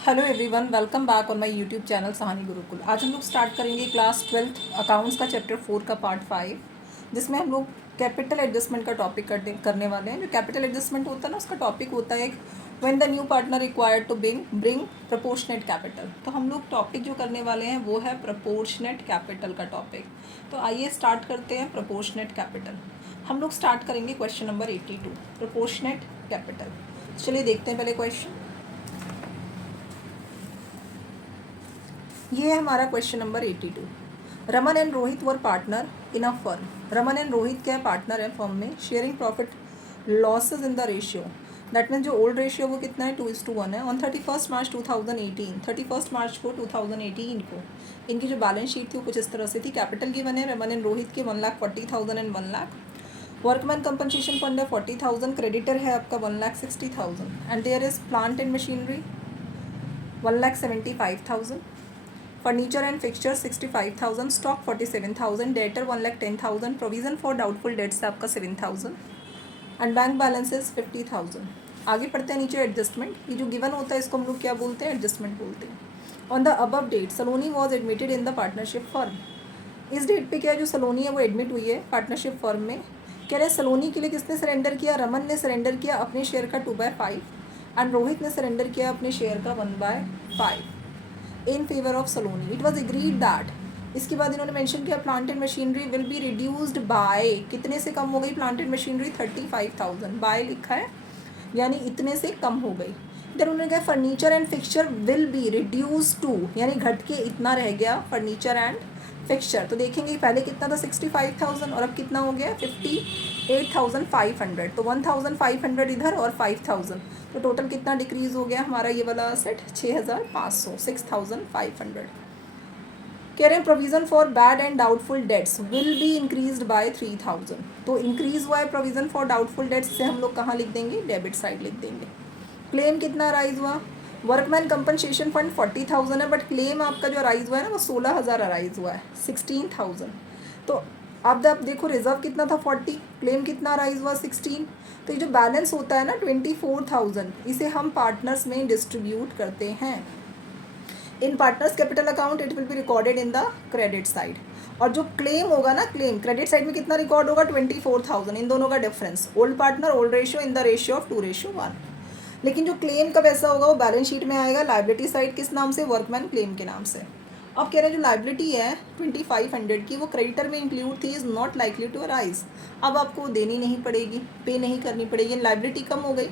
Hello everyone, welcome back on my YouTube channel Sahani Gurukul. आज हम लोग स्टार्ट करेंगे क्लास 12th अकाउंट्स का चैप्टर 4 का पार्ट 5, जिसमें हम लोग कैपिटल एडजस्टमेंट का टॉपिक करने वाले हैं। जो कैपिटल एडजस्टमेंट होता है ना, उसका टॉपिक होता है when the new partner required to bring proportionate capital. तो हम लोग टॉपिक जो करने वाले हैं वो है प्रपोर्शनेट कैपिटल का टॉपिक। तो आइए स्टार्ट करते हैं प्रपोर्शनेट कैपिटल। हम लोग स्टार्ट करेंगे क्वेश्चन नंबर 82, प्रपोर्शनेट कैपिटल। चलिए देखते हैं पहले क्वेश्चन। ये है हमारा question number 82। Raman and Rohit were partner in a firm. Raman and Rohit क्या पार्टनर है फर्म में, sharing profit losses in the ratio. That means जो ओल्ड रेशियो वो कितना है, 2:1 है। ऑन 31 मार्च 2018, 31 मार्च को 2018 को इनकी जो बैलेंस शीट थी वो कुछ इस तरह से थी। कैपिटल गिवन है रमन एंड रोहित के 1,40,000 and 1 lakh. Workman compensation fund है 40,000, क्रेडिटर है आपका 1,60,000 and there is plant and machinery 1,75,000। Furniture and fixture 65,000, stock 47,000, debtor 1,10,000, provision for doubtful debts आपका 7,000 एंड बैंक बैलेंसेस 50,000। आगे पढ़ते हैं नीचे एडजस्टमेंट। ये जो गिवन होता है इसको हम लोग क्या बोलते हैं, एडजस्टमेंट बोलते हैं। On the above date Saloni was admitted in the partnership firm. इस डेट पे क्या है, जो सलोनी है वो एडमिट हुई है पार्टनरशिप फर्म में। कह रहे सलोनी के लिए किसने सरेंडर किया, रमन ने सरेंडर किया अपने शेयर का 2/5 एंड रोहित ने सरेंडर किया अपने शेयर का 1/5 इन favour of Saloni. It was agreed that, इसके बाद इन्होंने मेंशन किया plant and machinery will be reduced by, कितने से कम हो गई प्लांट एंड मशीनरी, 35,000। बाय लिखा है यानी इतने से कम हो गई। इधर उन्होंने कहा furniture and fixture will be reduce to, यानी घट के इतना रह गया फर्नीचर एंड फिक्सचर। तो देखेंगे पहले कितना था 65,000 और अब कितना हो गया 58,500। तो 1,500 इधर और 5,000, तो टोटल कितना डिक्रीज हो गया हमारा ये वाला सेट, 6,500, 6,500। कह रहे हैं provision for bad and doubtful dates will be increased by 3,000। तो इंक्रीज हुआ है प्रोविजन फॉर डाउटफुल डेट्स से हम लोग कहाँ लिख देंगे, डेबिट साइड लिख देंगे। क्लेम कितना राइज हुआ, वर्कमैन कंपनसेशन फंड 40,000 है, बट क्लेम आपका जो अराइज हुआ है ना वो 16,000 अराइज हुआ है, 16,000। तो अब देखो रिजर्व कितना था 40, क्लेम कितना अराइज हुआ 16। तो ये जो बैलेंस होता है ना 24,000, इसे हम पार्टनर्स में डिस्ट्रीब्यूट करते हैं। In partners capital account it will be recorded in the credit side. और जो क्लेम होगा ना, क्लेम क्रेडिट साइड में कितना रिकॉर्ड होगा 24,000। इन दोनों का difference, old partner old ratio in the ratio of 2:1। लेकिन जो क्लेम कब ऐसा होगा वो बैलेंस शीट में आएगा, लाइबिलिटी साइड किस नाम से, वर्कमैन क्लेम के नाम से। अब कह रहे हैं जो लाइबिलिटी है 2,500 की वो क्रेडिटर में इंक्लूड थी, is not likely to arise. अब आपको देनी नहीं पड़ेगी, पे नहीं करनी पड़ेगी, लाइबिलिटी कम हो गई।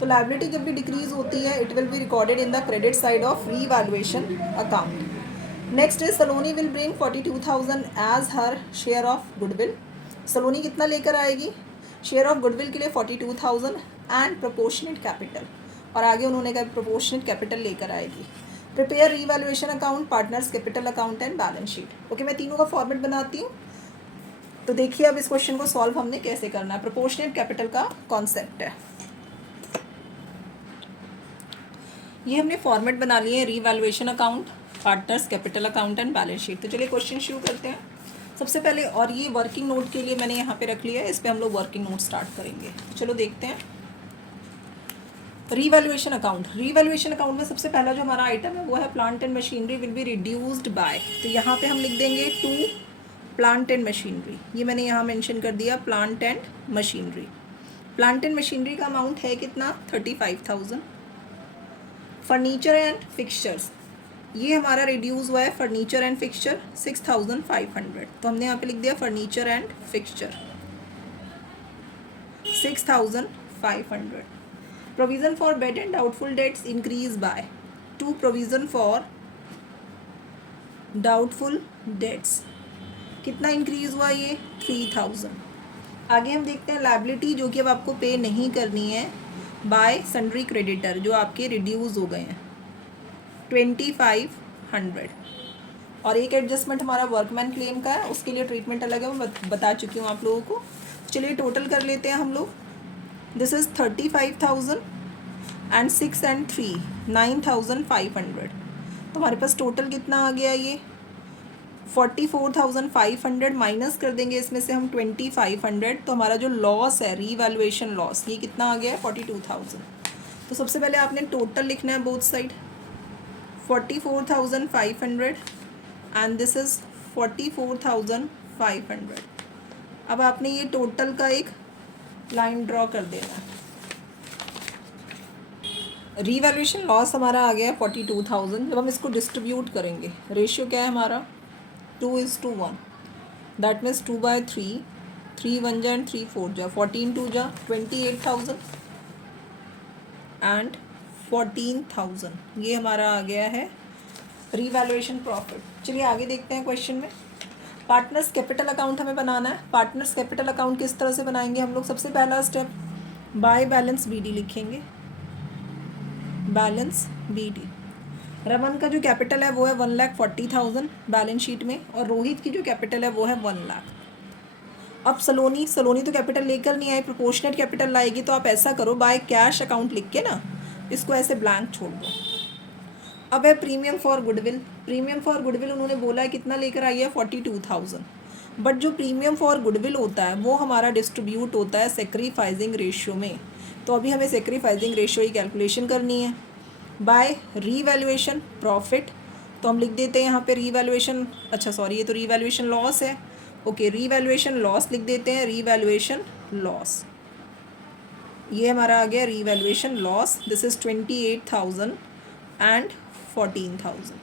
तो लाइबिलिटी जब भी डिक्रीज होती है it will be recorded in the credit side of revaluation account. Next is Saloni will bring 42,000 as her share of goodwill. Saloni कितना लेकर आएगी, शेयर ऑफ गुडविल के लिए 42,000 एंड प्रोपोर्शनेट कैपिटल, और आगे उन्होंने कहा प्रोपोर्शनेट कैपिटल लेकर आएगी। Prepare revaluation account, partners capital account and balance sheet. Okay, मैं तीनों का फॉर्मेट बनाती हूँ। तो देखिए अब इस क्वेश्चन को सॉल्व हमने कैसे करना है। प्रोपोर्शनेट कैपिटल का कॉन्सेप्ट है, ये हमने फॉर्मेट बना लिए हैं, revaluation account, partners capital account and balance sheet. तो चलिए क्वेश्चन शुरू करते हैं सबसे पहले। और ये वर्किंग नोट के लिए मैंने यहाँ पे रख लिया है, इस पर हम लोग वर्किंग नोट स्टार्ट करेंगे। चलो देखते हैं रीवैल्यूएशन अकाउंट। रीवैल्यूएशन अकाउंट में सबसे पहला जो हमारा आइटम है वो है plant and machinery will be reduced by. तो यहाँ पे हम लिख देंगे टू प्लांट एंड मशीनरी, ये मैंने यहाँ मेंशन कर दिया plant and machinery. Plant and machinery का अमाउंट है कितना 35,000। फर्नीचर एंड फिक्सचर्स, ये हमारा रिड्यूस हुआ है फर्नीचर एंड फिक्सचर 6,500। तो हमने यहाँ पे लिख दिया furniture and fixture 6,500। Provision for bad and doubtful debts increase by, to provision for doubtful debts कितना इंक्रीज हुआ ये 3,000। आगे हम देखते हैं लायबिलिटी जो कि अब आपको पे नहीं करनी है, बाय सन्ड्री क्रेडिटर जो आपके रिड्यूस हो गए हैं 2,500। और एक एडजस्टमेंट हमारा वर्कमैन क्लेम का है, उसके लिए ट्रीटमेंट अलग है, मैं बता चुकी हूँ आप लोगों को। चलिए टोटल कर लेते हैं हम लोग। This is 35,000 and 6 and 3 9,500। तो हमारे पास टोटल कितना आ गया ये 44,500 माइनस कर देंगे इसमें से हम 2,500। तो हमारा जो लॉस है रीवैल्यूएशन लॉस ये कितना आ गया है 42,000। तो सबसे पहले आपने टोटल लिखना है both side, 44,500 and this is 44,500। अब आपने ये टोटल का एक लाइन ड्रॉ कर देना है। रीवैल्यूएशन लॉस हमारा आ गया है 42,000। जब हम इसको डिस्ट्रीब्यूट करेंगे, रेशियो क्या है हमारा 2:1, दैट मीन्स 2/3, 3 1 जा एंड 3 4 जा, 14 2 जा 28,000 एंड 14,000। ये हमारा आ गया है रीवैल्यूएशन प्रॉफिट। चलिए आगे देखते हैं क्वेश्चन में। पार्टनर्स कैपिटल अकाउंट हमें बनाना है। पार्टनर्स कैपिटल अकाउंट किस तरह से बनाएंगे हम लोग? सबसे पहला स्टेप, बाय बैलेंस BD लिखेंगे, बैलेंस BD। रमन का जो कैपिटल है वो है 1,40,000 बैलेंस शीट में, और रोहित की जो कैपिटल है वो है 1 लाख। अब सलोनी तो कैपिटल लेकर नहीं आई, प्रोपोर्शनेट कैपिटल लाएगी। तो आप ऐसा करो, बाय कैश अकाउंट लिख के ना इसको ऐसे ब्लैंक छोड़ दो। अब है premium for goodwill. Premium for goodwill उन्होंने बोला है कितना लेकर आई है 42,000, बट जो प्रीमियम फॉर गुडविल होता है वो हमारा डिस्ट्रीब्यूट होता है सेक्रीफाइजिंग रेशियो में। तो अभी हमें सेक्रीफाइजिंग रेशियो की कैलकुलेशन करनी है। बाय रीवैल्यूएशन प्रॉफिट, तो हम लिख देते हैं यहाँ पे रीवैल्यूएशन, अच्छा सॉरी ये तो रीवैल्यूएशन लॉस है, ओके रीवैल्यूएशन लॉस लिख देते हैं, रीवैल्यूएशन लॉस। ये हमारा आ गया revaluation loss, this is 28,000 and 14,000।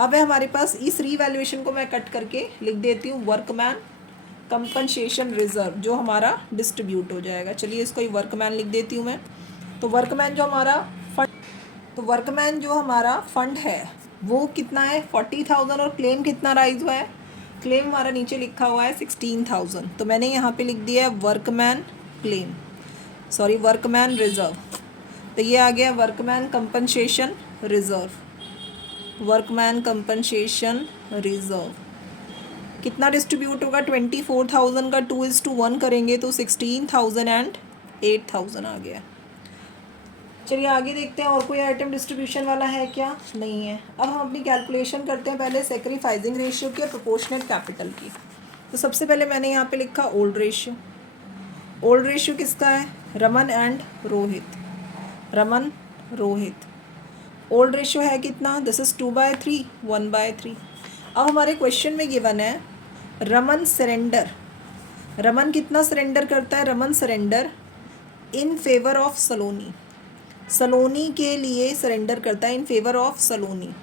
अब है हमारे पास, इस रीवैल्यूएशन को मैं कट करके लिख देती हूँ वर्कमैन कंपनसेशन रिजर्व, जो हमारा डिस्ट्रीब्यूट हो जाएगा। चलिए इसको ही वर्कमैन लिख देती हूँ मैं। तो वर्कमैन जो हमारा फंड है वो कितना है 40,000, और क्लेम कितना राइज हुआ है? क्लेम हमारा नीचे लिखा हुआ है 16,000। तो मैंने यहाँ पे लिख दिया है वर्कमैन रिजर्व। तो ये आ गया workman compensation reserve. Workman compensation reserve कितना डिस्ट्रीब्यूट होगा? 24,000 का 2:1 करेंगे तो 16,000 एंड 8,000 आ गया। चलिए आगे देखते हैं, और कोई आइटम डिस्ट्रीब्यूशन वाला है क्या? नहीं है। अब हम अपनी कैलकुलेशन करते हैं पहले सेक्रीफाइजिंग रेशियो की और प्रोपोर्शनेट कैपिटल की। तो सबसे पहले मैंने यहाँ पे लिखा ओल्ड रेशियो। ओल्ड रेशियो किसका है? Raman and Rohit. Old ratio है कितना? This is 2/3, 1/3। अब हमारे क्वेश्चन में गिवन है रमन सरेंडर। रमन कितना सरेंडर करता है? Raman surrender in favour of Saloni के लिए सरेंडर करता है, इन फेवर ऑफ सलोनी।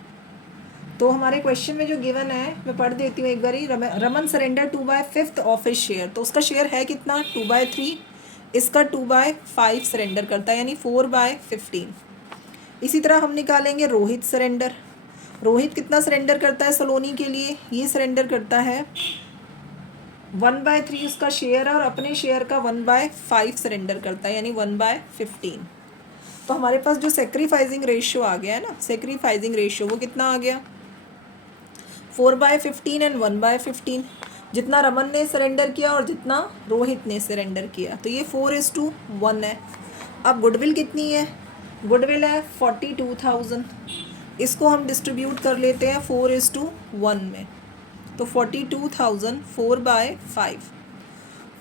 तो हमारे क्वेश्चन में जो गिवन है मैं पढ़ देती हूँ एक बारी। Raman surrender 2/5 of his share, तो उसका शेयर है कितना? 2/3। इसका 2/5 सरेंडर करता है, यानी 4/15। इसी तरह हम निकालेंगे रोहित सरेंडर। रोहित कितना सरेंडर करता है सलोनी के लिए? ये सरेंडर करता है 1/3 उसका शेयर है, और अपने शेयर का 1/5 सरेंडर करता है, यानी 1/15। तो हमारे पास जो सेक्रीफाइजिंग रेशियो आ गया है ना, सेक्रीफाइजिंग रेशियो वो कितना आ गया? 4/15 एंड 1/15। जितना रमन ने सरेंडर किया और जितना रोहित ने सरेंडर किया, तो ये 4:1 है। अब गुडविल कितनी है? गुडविल है 42,000। इसको हम डिस्ट्रीब्यूट कर लेते हैं 4:1 में। तो 42,000 4/5,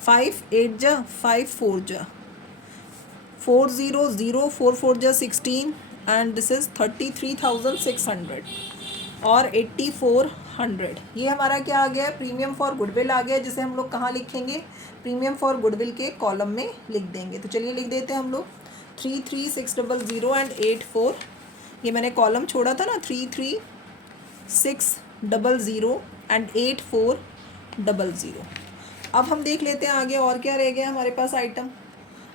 5 8 जा 5 4 जा 4 0 0 4 4 जा 16 एंड दिस इज़ 33,600 और 8,400। ये हमारा क्या आ गया? प्रीमियम फॉर गुडविल आ गया, जिसे हम लोग कहाँ लिखेंगे? प्रीमियम फॉर गुडविल के कॉलम में लिख देंगे। तो चलिए लिख देते हैं हम लोग 33,600 एंड 84। ये मैंने कॉलम छोड़ा था ना, 33,600 एंड 8400। अब हम देख लेते हैं आगे और क्या रह गया हमारे पास आइटम।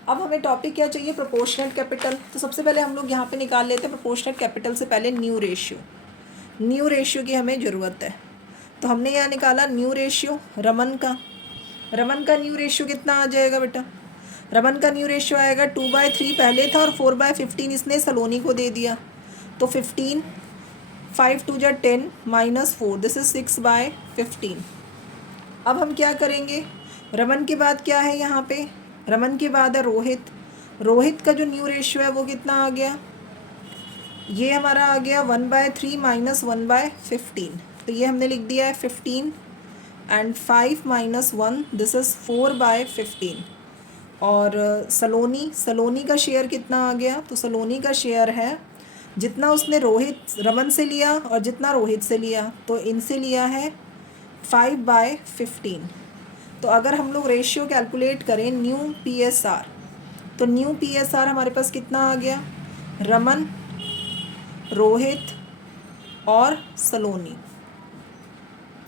अब हमें टॉपिक क्या चाहिए? Proportionate capital. तो सबसे पहले हम लोग यहाँ पे निकाल लेते हैं प्रोपोर्शनेट कैपिटल से पहले न्यू रेशियो की हमें ज़रूरत है। तो हमने यहाँ निकाला न्यू रेशियो रमन का न्यू रेशियो कितना आ जाएगा बेटा? रमन का न्यू रेशियो आएगा 2/3 पहले था और 4/15 इसने सलोनी को दे दिया। तो 15, 5 2 जा 10 -4, दिस इज 6/15। अब हम क्या करेंगे? रमन के बाद क्या है यहाँ पे? रमन के बाद है रोहित का जो न्यू रेशियो है वो कितना आ गया? ये हमारा आ गया 1/3 - 1/15। तो ये हमने लिख दिया है 15 एंड 5 - 1, दिस इज़ 4/15। और सलोनी का शेयर कितना आ गया? तो सलोनी का शेयर है जितना उसने रमन से लिया और जितना रोहित से लिया, तो इनसे लिया है 5/15। तो अगर हम लोग रेशियो कैलकुलेट करें न्यू PSR, तो न्यू PSR हमारे पास कितना आ गया, रमन, रोहित और सलोनी।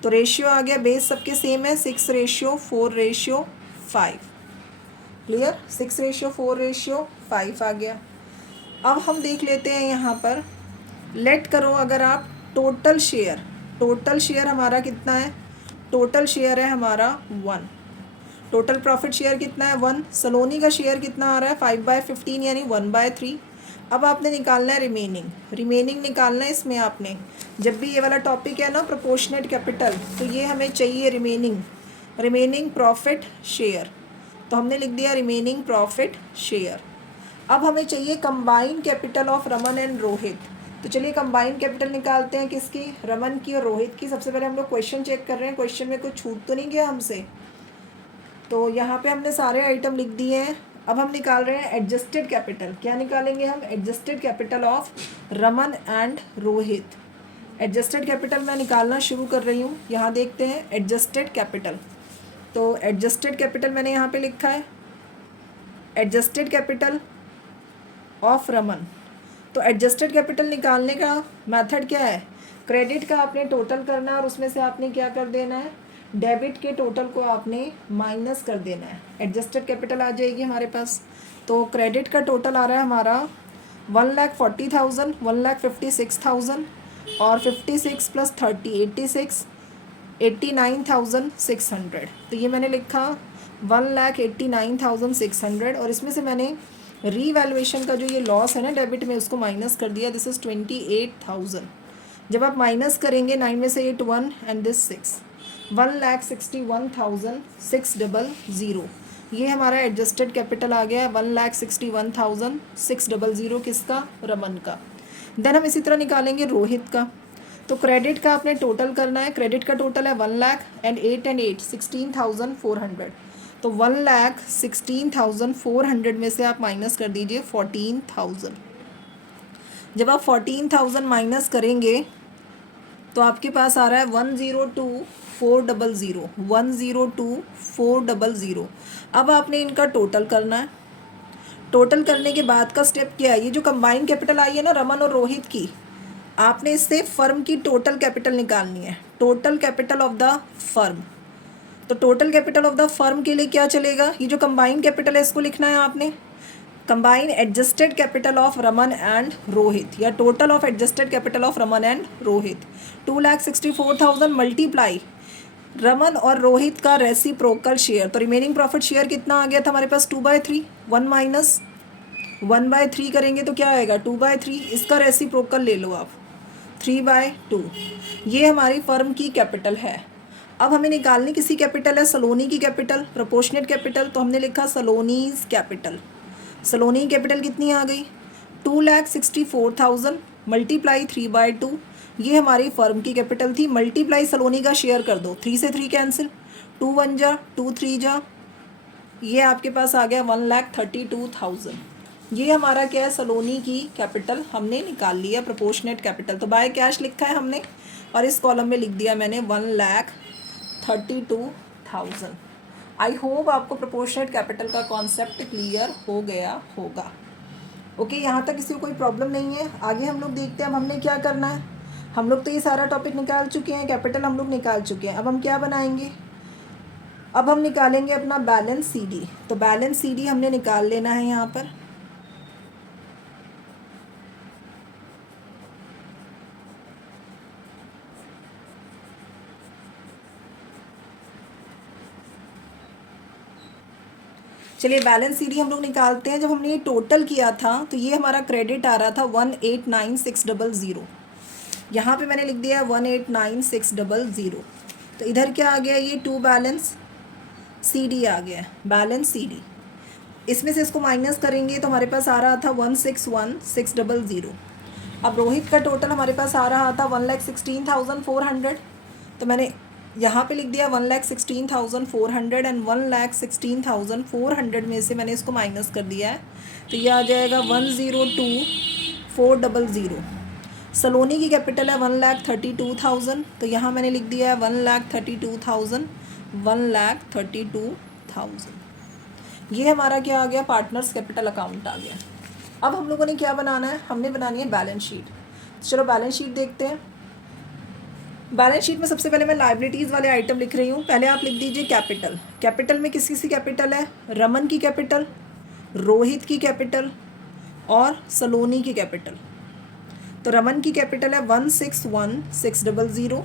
तो रेशियो आ गया, बेस सबके सेम है, 6:4:5। क्लियर, 6:4:5 आ गया। अब हम देख लेते हैं यहाँ पर, लेट करो अगर आप टोटल शेयर हमारा कितना है, टोटल शेयर है हमारा 1, टोटल प्रॉफिट शेयर कितना है 1, सलोनी का शेयर कितना आ रहा है 5/15 यानी 1/3। अब आपने निकालना है रिमेनिंग निकालना है इसमें आपने, जब भी ये वाला टॉपिक है ना प्रोपोर्शनेट कैपिटल, तो ये हमें चाहिए रिमेनिंग प्रॉफिट शेयर, तो हमने लिख दिया रिमेनिंग प्रॉफिट शेयर। अब हमें चाहिए combined capital of Raman and Rohit, तो चलिए कंबाइंड कैपिटल निकालते हैं, किसकी, रमन की और रोहित की। सबसे पहले हम लोग क्वेश्चन चेक कर रहे हैं, क्वेश्चन में कुछ छूट तो नहीं गया हमसे। तो यहाँ पे हमने सारे आइटम लिख दिए हैं। अब हम निकाल रहे हैं एडजस्टेड कैपिटल। क्या निकालेंगे हम, adjusted capital of Raman and Rohit. Adjusted capital मैं निकालना शुरू कर रही हूँ। यहाँ देखते हैं एडजस्टेड कैपिटल, तो एडजस्टेड कैपिटल मैंने यहाँ पे लिखा है एडजस्टेड कैपिटल ऑफ रमन। तो एडजस्टेड कैपिटल निकालने का मेथड क्या है, क्रेडिट का आपने टोटल करना है और उसमें से आपने क्या कर देना है, डेबिट के टोटल को आपने माइनस कर देना है, एडजस्टेड कैपिटल आ जाएगी हमारे पास। तो क्रेडिट का टोटल आ रहा है हमारा 1,40,000, 1,56,000 और 56 + 30 86, 89,600। तो ये मैंने लिखा 1,89,600 और इसमें से मैंने रीवैल्यूएशन का जो ये लॉस है ना डेबिट में, उसको माइनस कर दिया, दिस इज़ 28,000। जब आप माइनस करेंगे 9 में से 8 1 एंड दिस 6, 1,61,600। ये हमारा एडजस्टेड कैपिटल आ गया है 1,61,600 किसका, रमन का। देन हम इसी तरह निकालेंगे रोहित का। तो क्रेडिट का आपने टोटल करना है, क्रेडिट का टोटल है 1,00,000 एंड 8 and 8 16,400। तो 1,16,400 में से आप माइनस कर दीजिए 14,000। जब आप 14,000 माइनस करेंगे तो आपके पास आ रहा है 1,02,400, 1,02,400। अब आपने इनका टोटल करना है। टोटल करने के बाद का स्टेप क्या है, ये जो कंबाइंड कैपिटल आई है ना रमन और रोहित की, आपने इससे फर्म की टोटल कैपिटल निकालनी है, total capital of the firm. तो total capital of the firm के लिए क्या चलेगा, ये जो कंबाइंड कैपिटल है इसको लिखना है आपने, combine adjusted capital of Raman and Rohit, या total of adjusted capital of Raman and Rohit. 2,64,000 multiply Raman और रोहित का रेसिप्रोकल शेयर। तो रिमेनिंग प्रॉफिट शेयर कितना आ गया था हमारे पास 2/3, 1 माइनस 1/3 करेंगे तो क्या आएगा 2/3। इसका रेसिप्रोकल ले लो आप 3/2। ये हमारी फर्म की कैपिटल है। अब हमें निकालनी किसी कैपिटल है, सलोनी की कैपिटल, प्रोपोर्शनेट कैपिटल। तो हमने लिखा सलोनीज कैपिटल। सलोनी की कैपिटल कितनी आ गई 2,64,000 मल्टीप्लाई 3/2। ये हमारी फर्म की कैपिटल थी, मल्टीप्लाई सलोनी का शेयर कर दो, 3 से 3 कैंसिल, 2 1 जा 2 3 जा, ये आपके पास आ गया 1,32,000। ये हमारा क्या है, सलोनी की कैपिटल हमने निकाल लिया, प्रोपोर्शनेट कैपिटल। तो बाय कैश लिखा है हमने और इस कॉलम में लिख दिया मैंने 1,32,000। आई होप आपको प्रोपोर्शनेट कैपिटल का कॉन्सेप्ट क्लियर हो गया होगा। ओके, यहाँ तक किसी को कोई प्रॉब्लम नहीं है। आगे हम लोग देखते हैं अब हमने क्या करना है। हम लोग तो ये सारा टॉपिक निकाल चुके हैं, कैपिटल हम लोग निकाल चुके हैं। अब हम क्या बनाएंगे, अब हम निकालेंगे अपना बैलेंस CD। तो बैलेंस CD हमने निकाल लेना है यहाँ पर। चलिए बैलेंस CD हम लोग निकालते हैं। जब हमने ये टोटल किया था तो ये हमारा क्रेडिट आ रहा था 1,89,600। यहाँ पे मैंने लिख दिया 1,89,600। तो इधर क्या आ गया, ये टू बैलेंस CD आ गया, बैलेंस CD। इसमें से इसको माइनस करेंगे तो हमारे पास आ रहा था 1,61,600। अब रोहित का टोटल हमारे पास आ रहा था 1,16,400। तो मैंने यहाँ पे लिख दिया 1,16,400 एंड 1,16,400 में से मैंने इसको माइनस कर दिया है। तो ये आ जाएगा 1,02,400 400। सलोनी की कैपिटल है 1,32,000, तो यहाँ मैंने लिख दिया है 1,32,000, 1,32,000। ये हमारा क्या आ गया, पार्टनर्स कैपिटल अकाउंट आ गया। अब हम लोगों ने क्या बनाना है, हमने बनानी है बैलेंस शीट। चलो बैलेंस शीट देखते हैं। बैलेंस शीट में सबसे पहले मैं लाइबिलिटीज़ वाले आइटम लिख रही हूँ। पहले आप लिख दीजिए कैपिटल। कैपिटल में किस किसकी कैपिटल है, रमन की कैपिटल, रोहित की कैपिटल और सलोनी की कैपिटल। तो रमन की कैपिटल है 161,600,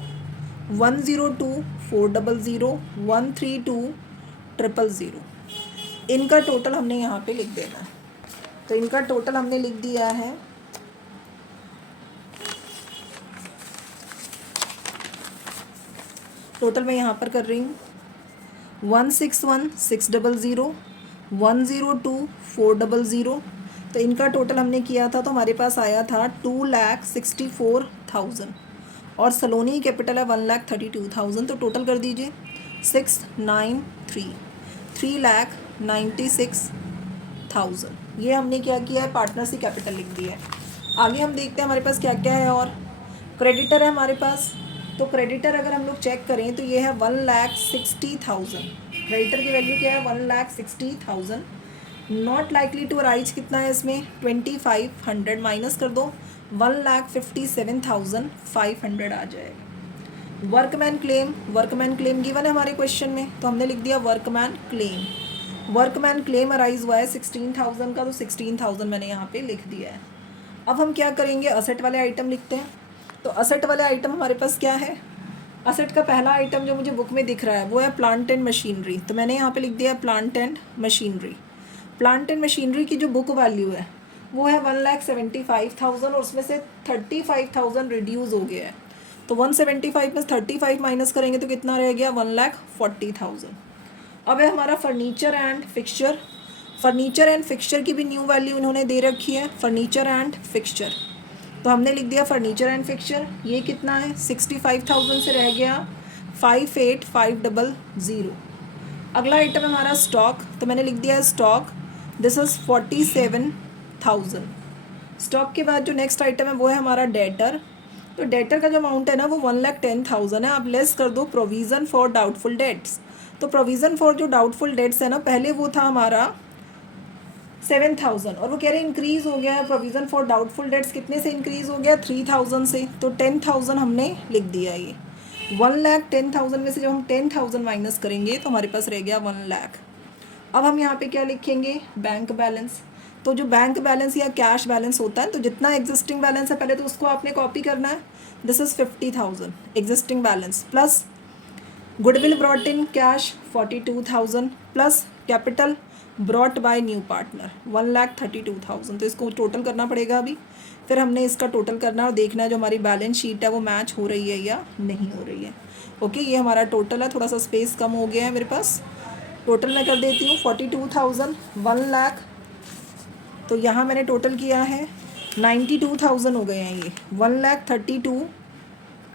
102,400, 132,000। इनका टोटल हमने यहाँ पे लिख देना है। तो इनका टोटल हमने लिख दिया है, टोटल मैं यहाँ पर कर रही हूँ 161,600, 102,400। तो इनका टोटल हमने किया था तो हमारे पास आया था 2,64,000 और सलोनी कैपिटल है 1,32,000। तो टोटल कर दीजिए 693, 3,96,000। ये हमने क्या किया है, पार्टनर्स की कैपिटल लिख दी है। आगे हम देखते हैं हमारे पास क्या क्या है। और क्रेडिटर है हमारे पास, तो क्रेडिटर अगर हम लोग चेक करें तो ये है 1,60,000। क्रेडिटर की वैल्यू क्या है, 1,60,000। नॉट लाइकली टू अराइज कितना है इसमें, 2,500 माइनस कर दो, 1,57,500 आ जाएगा। Workman claim, workman claim given है हमारे क्वेश्चन में, तो हमने लिख दिया workman claim. Workman claim arise हुआ है 16,000 का, तो 16,000 मैंने यहाँ पे लिख दिया है। अब हम क्या करेंगे, असेट वाले आइटम लिखते हैं। तो असेट वाले आइटम हमारे पास क्या है, असेट का पहला आइटम जो मुझे बुक में दिख रहा है वो है प्लांट एंड मशीनरी। तो मैंने यहाँ पे लिख दिया plant and machinery. Plant and machinery की जो बुक वैल्यू है वो है 1,75,000 और उसमें से 35,000 रिड्यूस हो गया है। तो 175 में 35 माइनस करेंगे तो कितना रह गया, 1,40,000। अब है हमारा furniture and fixture. Furniture and fixture की भी न्यू वैल्यू इन्होंने दे रखी है, फर्नीचर एंड फिक्सचर। तो हमने लिख दिया फर्नीचर एंड फिक्सचर। ये कितना है, 65,000 से रह गया 58,500। अगला आइटम हमारा स्टॉक, तो मैंने लिख दिया स्टॉक, दिस इज़ 47,000। स्टॉक के बाद जो नेक्स्ट आइटम है वो है हमारा डेटर। तो डेटर का जो अमाउंट है ना वो 1,10,000 है। आप लेस कर दो प्रोविज़न फॉर डाउटफुल डेट्स। तो प्रोविज़न फॉर जो डाउटफुल डेट्स है ना, पहले वो था हमारा 7,000 और वो कह रहे हैं इंक्रीज़ हो गया है। प्रोविज़न फॉर डाउटफुल डेट्स कितने से इंक्रीज़ हो गया, 3,000 से। तो 10,000 हमने लिख दिया। ये 1,10,000 में से जब हम 10,000 माइनस करेंगे तो हमारे पास रह गया 1,00,000। अब हम यहाँ पे क्या लिखेंगे, बैंक बैलेंस। तो जो बैंक बैलेंस या कैश बैलेंस होता है, तो जितना एग्जिस्टिंग बैलेंस है पहले तो उसको आपने कॉपी करना है। This is 50,000 existing balance plus goodwill brought in cash 42,000 plus capital brought by new partner 1,32,000। तो इसको टोटल करना पड़ेगा अभी। फिर हमने इसका टोटल करना और देखना है जो हमारी बैलेंस शीट है वो मैच हो रही है या नहीं हो रही है। ओके, ये हमारा टोटल है। थोड़ा सा स्पेस कम हो गया है मेरे पास। टोटल मैं कर देती हूँ 42,000, 1,00,000। तो यहाँ मैंने टोटल किया है 92,000 हो गए हैं ये, 1,32,000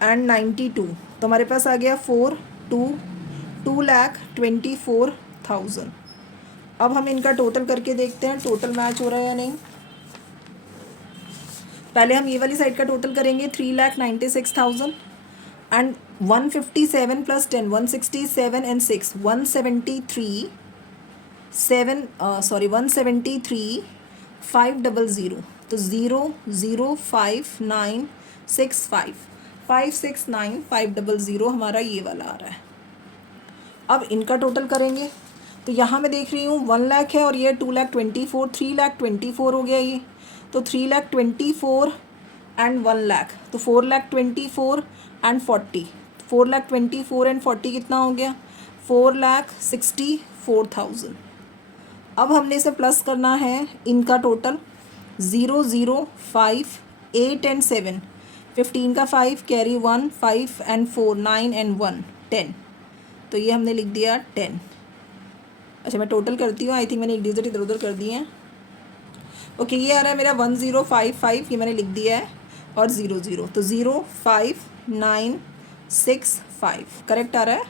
एंड 92। तो हमारे पास आ गया 2,24,000। अब हम इनका टोटल करके देखते हैं टोटल मैच हो रहा है या नहीं। पहले हम ये वाली साइड का टोटल करेंगे 3,96,000 एंड 157 प्लस 10 167 एंड 6 173,500। तो 0,059,6,500 हमारा ये वाला आ रहा है। अब इनका टोटल करेंगे तो यहाँ मैं देख रही हूँ 1,00,000 है और ये 2,24,000, 3,24,000 हो गया ये। तो 3,24,000 एंड 1,00,000, तो 4,24,000 एंड 40, 4,24,000 एंड 40 कितना हो गया, 4,64,000। अब हमने इसे प्लस करना है इनका टोटल 0, 0, 5, 8 एंड 7, 15 का 5 कैरी 1, 5 एंड 4, 9 एंड 1, 10। तो ये हमने लिख दिया 10। अच्छा मैं टोटल करती हूँ, आई थिंक मैंने एक डिजिट इधर उधर कर दिए हैं। ओके, ये आ रहा है मेरा 1055, ये मैंने लिख दिया है, और 00, तो 05965 करेक्ट आ रहा है,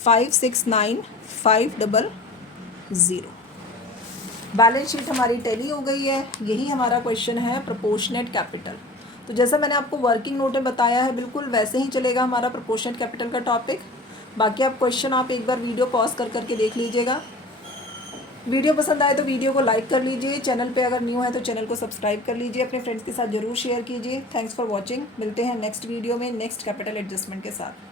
569,500। बैलेंस शीट हमारी टैली हो गई है। यही हमारा क्वेश्चन है प्रोपोर्शनेट कैपिटल। तो जैसा मैंने आपको वर्किंग नोट में बताया है बिल्कुल वैसे ही चलेगा हमारा प्रोपोर्शनेट कैपिटल का टॉपिक। बाकी आप क्वेश्चन आप एक बार वीडियो पॉज कर करके देख लीजिएगा। वीडियो पसंद आए तो वीडियो को लाइक कर लीजिए, चैनल पे अगर न्यू है तो चैनल को सब्सक्राइब कर लीजिए, अपने फ्रेंड्स के साथ ज़रूर शेयर कीजिए। Thanks for watching. मिलते हैं नेक्स्ट वीडियो में नेक्स्ट कैपिटल एडजस्टमेंट के साथ।